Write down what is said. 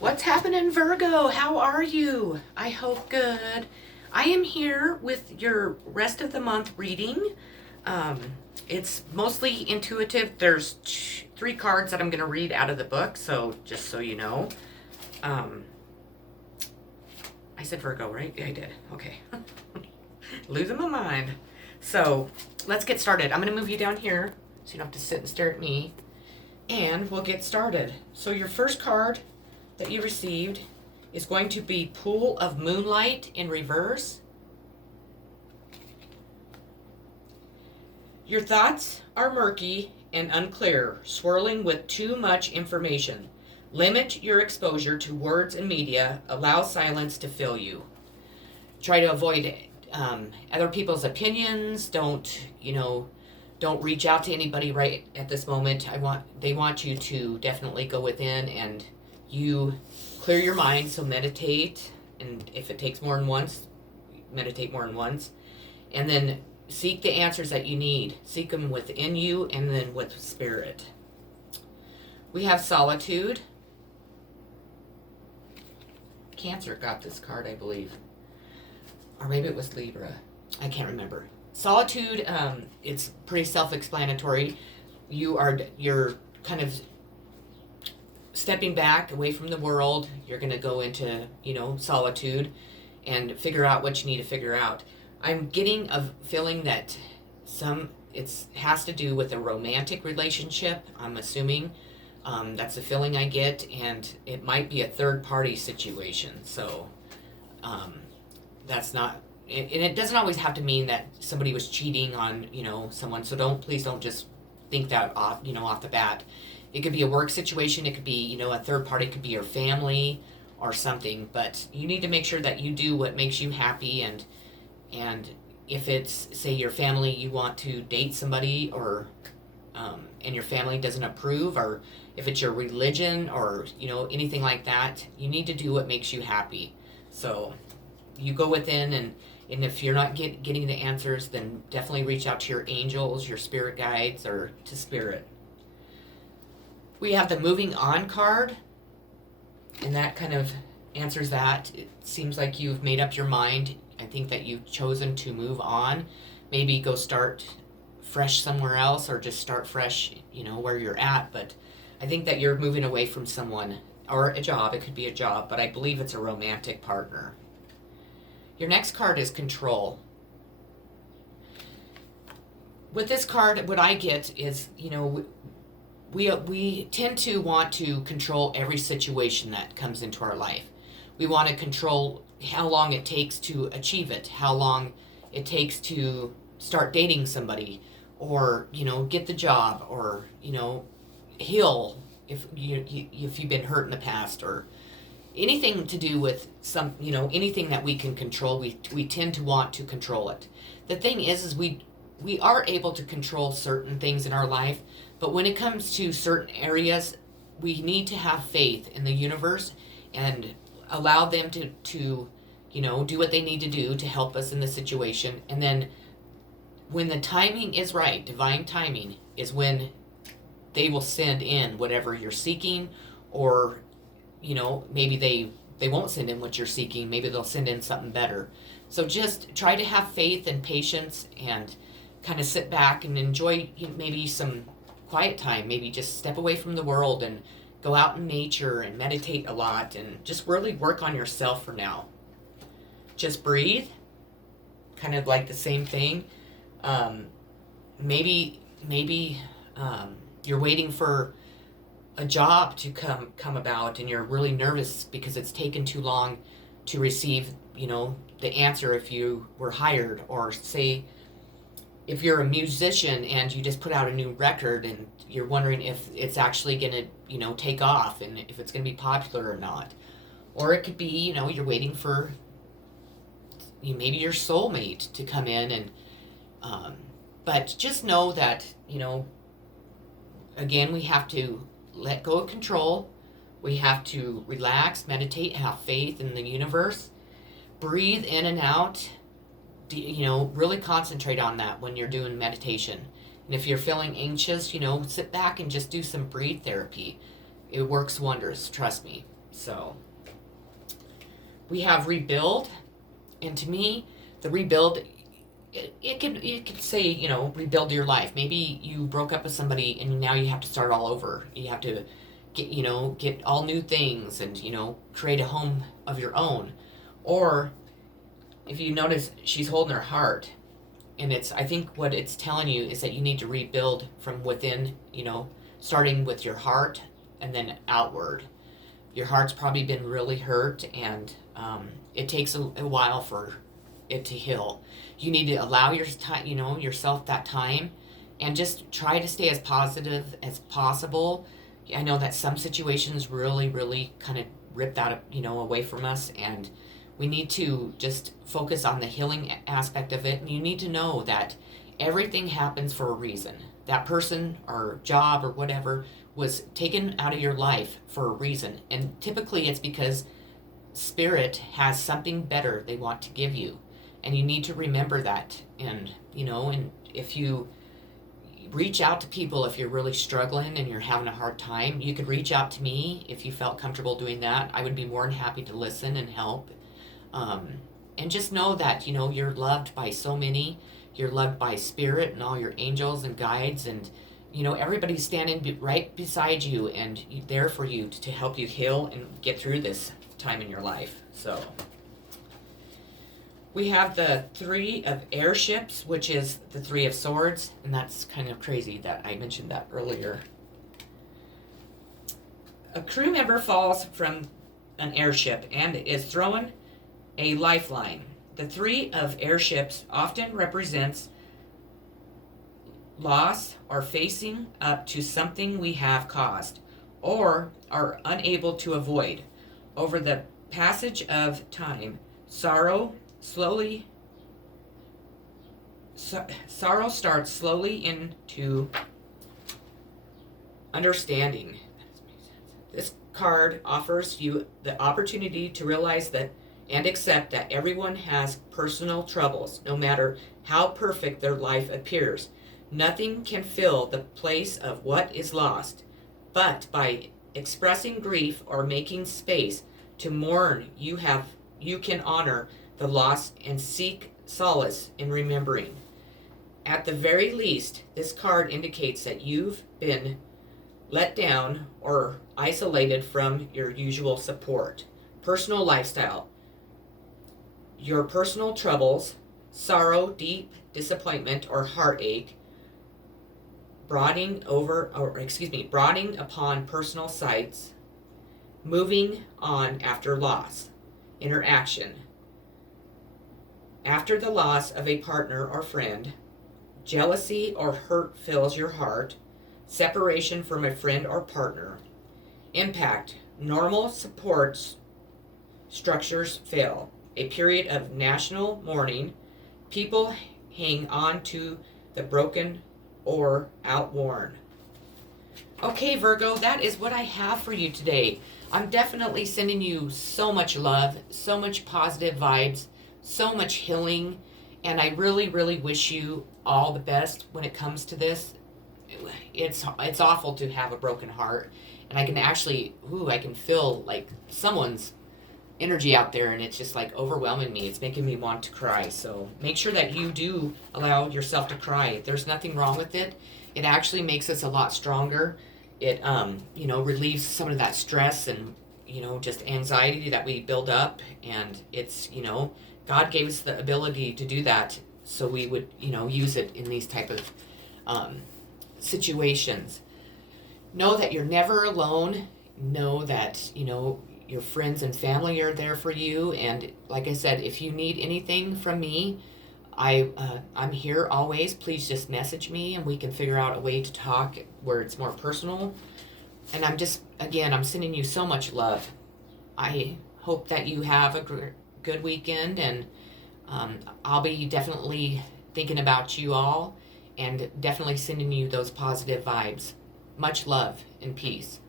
What's happening, Virgo? How are you? I hope good. I am here with your rest of the month reading. Um, it's mostly intuitive. There's three cards that I'm going to read out of the book, so just so you know. Um, I said Virgo, right? Yeah, I did. Okay. Losing my mind. So let's get started. I'm going to move you down here so you don't have to sit and stare at me. And we'll get started. So your first card that you received is going to be Pool of Moonlight in reverse. Your thoughts are murky and unclear, swirling with too much information. Limit your exposure to words and media. Allow silence to fill you. Try to avoid other people's opinions. Don't reach out to anybody right at this moment. They want you to definitely go within and you clear your mind, so meditate, and if it takes more than once, meditate more than once, and then seek the answers that you need. Seek them within you and then with spirit. We have Solitude. Cancer got this card, I believe. Or maybe it was Libra. I can't remember. Solitude, it's pretty self-explanatory. You're kind of stepping back away from the world. You're going to go into, solitude and figure out what you need to figure out. I'm getting a feeling that it has to do with a romantic relationship, I'm assuming. That's the feeling I get, and it might be a third-party situation. So that's not, and it doesn't always have to mean that somebody was cheating on, someone. So please don't just think that off the bat. It could be a work situation. It could be, a third party. It could be your family or something. But you need to make sure that you do what makes you happy. And if it's, say, your family, you want to date somebody, or and your family doesn't approve, or if it's your religion or anything like that, you need to do what makes you happy. So you go within, and if you're not getting the answers, then definitely reach out to your angels, your spirit guides, or to spirit. We have the Moving On card, and that kind of answers that. It seems like you've made up your mind. I think that you've chosen to move on. Maybe go start fresh somewhere else, or just start fresh, where you're at. But I think that you're moving away from someone or a job. It could be a job, but I believe it's a romantic partner. Your next card is Control. With this card, what I get is, we tend to want to control every situation that comes into our life. We want to control how long it takes to achieve it, how long it takes to start dating somebody, or get the job, or heal if you've been hurt in the past, or anything to do with anything that we can control. We tend to want to control it. The thing is we are able to control certain things in our life, but when it comes to certain areas, we need to have faith in the universe and allow them to do what they need to do to help us in the situation. And then when the timing is right, divine timing is when they will send in whatever you're seeking, or maybe they won't send in what you're seeking. Maybe they'll send in something better. So just try to have faith and patience, and kind of sit back and enjoy maybe some quiet time. Maybe just step away from the world and go out in nature and meditate a lot, and just really work on yourself for now. Just breathe, kind of like the same thing. Maybe you're waiting for a job to come about, and you're really nervous because it's taken too long to receive the answer if you were hired. Or say if you're a musician and you just put out a new record, and you're wondering if it's actually going to take off, and if it's going to be popular or not. Or it could be you're waiting for maybe your soulmate to come in, and but just know that again, we have to let go of control. We have to relax, meditate, have faith in the universe, breathe in and out. Really concentrate on that when you're doing meditation. And if you're feeling anxious, sit back and just do some breathe therapy. It works wonders, trust me. So we have rebuild, and to me, the rebuild, it could say, you know, rebuild your life. Maybe you broke up with somebody and now you have to start all over. You have to get all new things and, create a home of your own. Or if you notice, she's holding her heart, and I think what it's telling you is that you need to rebuild from within, starting with your heart and then outward. Your heart's probably been really hurt, and it takes a while for it to heal. You need to allow yourself that time, and just try to stay as positive as possible. I know that some situations really, really kind of rip that, away from us, and we need to just focus on the healing aspect of it. And you need to know that everything happens for a reason. That person or job or whatever was taken out of your life for a reason. And typically it's because Spirit has something better they want to give you. And you need to remember that. And, and if you reach out to people, if you're really struggling and you're having a hard time, you could reach out to me if you felt comfortable doing that. I would be more than happy to listen and help. And just know that, you're loved by so many. You're loved by Spirit and all your angels and guides, and, everybody's standing right beside you and there for you to help you heal and get through this time in your life. So we have the Three of Airships, which is the Three of Swords, and that's kind of crazy that I mentioned that earlier. A crew member falls from an airship and is thrown a lifeline. The Three of Airships often represents loss or facing up to something we have caused or are unable to avoid. Over the passage of time, sorrow starts slowly into understanding. This card offers you the opportunity to realize that and accept that everyone has personal troubles, no matter how perfect their life appears. Nothing can fill the place of what is lost, but by expressing grief or making space to mourn, you can honor the loss and seek solace in remembering. At the very least, this card indicates that you've been let down or isolated from your usual support. Personal lifestyle. Your personal troubles, sorrow, deep disappointment, or heartache, brooding upon personal sights, moving on after loss, interaction. After the loss of a partner or friend, jealousy or hurt fills your heart, separation from a friend or partner, impact, normal support structures fail. A period of national mourning. People hang on to the broken or outworn. Okay, Virgo, that is what I have for you today. I'm definitely sending you so much love, so much positive vibes, so much healing, and I really, really wish you all the best when it comes to this. It's awful to have a broken heart, and I can feel like someone's energy out there, and it's just like overwhelming me. It's making me want to cry. So make sure that you do allow yourself to cry. There's nothing wrong with it. It actually makes us a lot stronger. It relieves some of that stress and just anxiety that we build up, and it's God gave us the ability to do that, so we would use it in these type of situations. Know that you're never alone. Know that your friends and family are there for you, and like I said, if you need anything from me, I'm here always. Please just message me and we can figure out a way to talk where it's more personal. And I'm sending you so much love. I hope that you have a good weekend, and I'll be definitely thinking about you all and definitely sending you those positive vibes. Much love and peace.